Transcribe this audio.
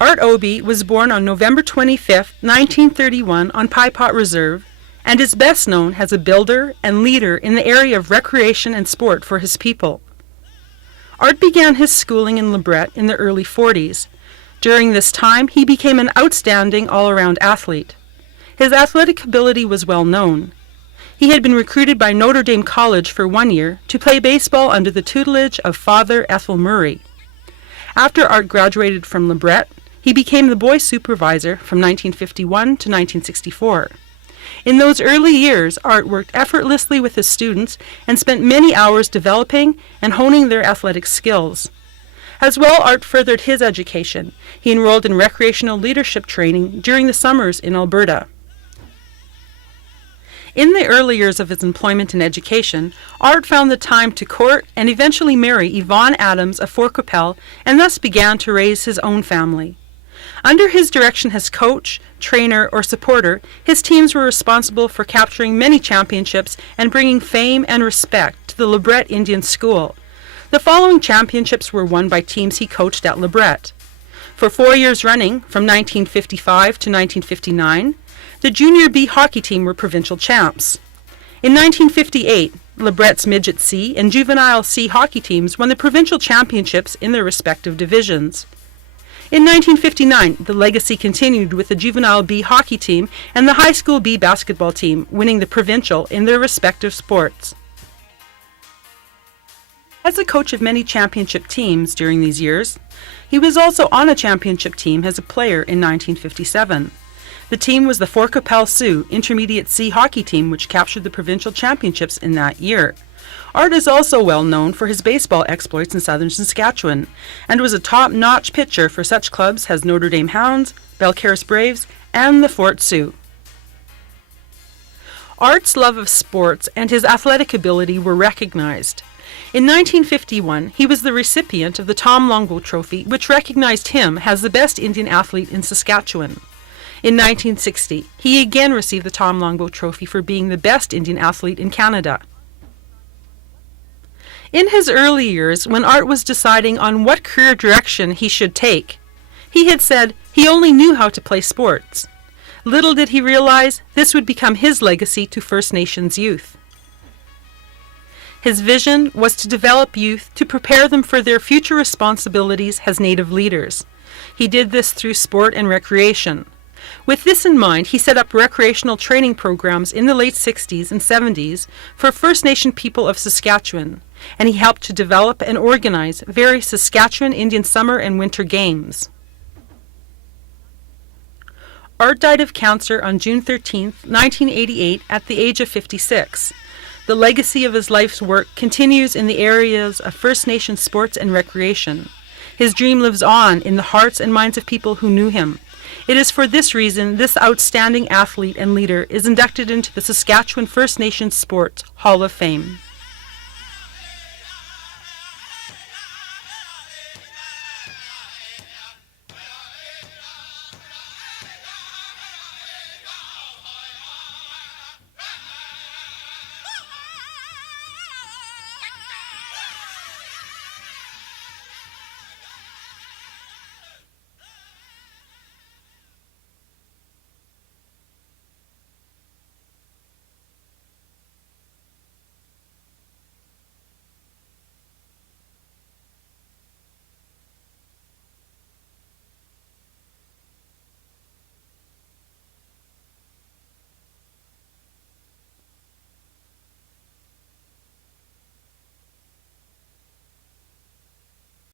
Art Obie was born on November 25, 1931 on Pie Pot Reserve, and is best known as a builder and leader in the area of recreation and sport for his people. Art began his schooling in Lebret in the early 40s. During this time, he became an outstanding all-around athlete. His athletic ability was well known. He had been recruited by Notre Dame College for 1 year to play baseball under the tutelage of Father Ethel Murray. After Art graduated from Lebret, he became the boys' supervisor from 1951 to 1964. In those early years, Art worked effortlessly with his students and spent many hours developing and honing their athletic skills. As well, Art furthered his education. He enrolled in recreational leadership training during the summers in Alberta. In the early years of his employment and education, Art found the time to court and eventually marry Yvonne Adams of Fort Qu'Appelle, and thus began to raise his own family. Under his direction as coach, trainer, or supporter, his teams were responsible for capturing many championships and bringing fame and respect to the Lebret Indian School. The following championships were won by teams he coached at Lebret. For 4 years running, from 1955 to 1959, the Junior B hockey team were provincial champs. In 1958, Lebret's Midget C and Juvenile C hockey teams won the provincial championships in their respective divisions. In 1959, the legacy continued with the Juvenile B hockey team and the High School B basketball team winning the provincial in their respective sports. As a coach of many championship teams during these years, he was also on a championship team as a player in 1957. The team was the Fort Qu'Appelle Sioux Intermediate C hockey team, which captured the provincial championships in that year. Art is also well known for his baseball exploits in southern Saskatchewan, and was a top-notch pitcher for such clubs as Notre Dame Hounds, Belcaris Braves, and the Fort Sioux. Art's love of sports and his athletic ability were recognized. In 1951, he was the recipient of the Tom Longo Trophy, which recognized him as the best Indian athlete in Saskatchewan. In 1960, he again received the Tom Longo Trophy for being the best Indian athlete in Canada. In his early years, when Art was deciding on what career direction he should take, he had said he only knew how to play sports. Little did he realize this would become his legacy to First Nations youth. His vision was to develop youth to prepare them for their future responsibilities as Native leaders. He did this through sport and recreation. With this in mind, he set up recreational training programs in the late 60s and 70s for First Nation people of Saskatchewan, and he helped to develop and organize various Saskatchewan Indian summer and winter games. Art died of cancer on June 13, 1988, at the age of 56. The legacy of his life's work continues in the areas of First Nation sports and recreation. His dream lives on in the hearts and minds of people who knew him. It is for this reason this outstanding athlete and leader is inducted into the Saskatchewan First Nations Sports Hall of Fame.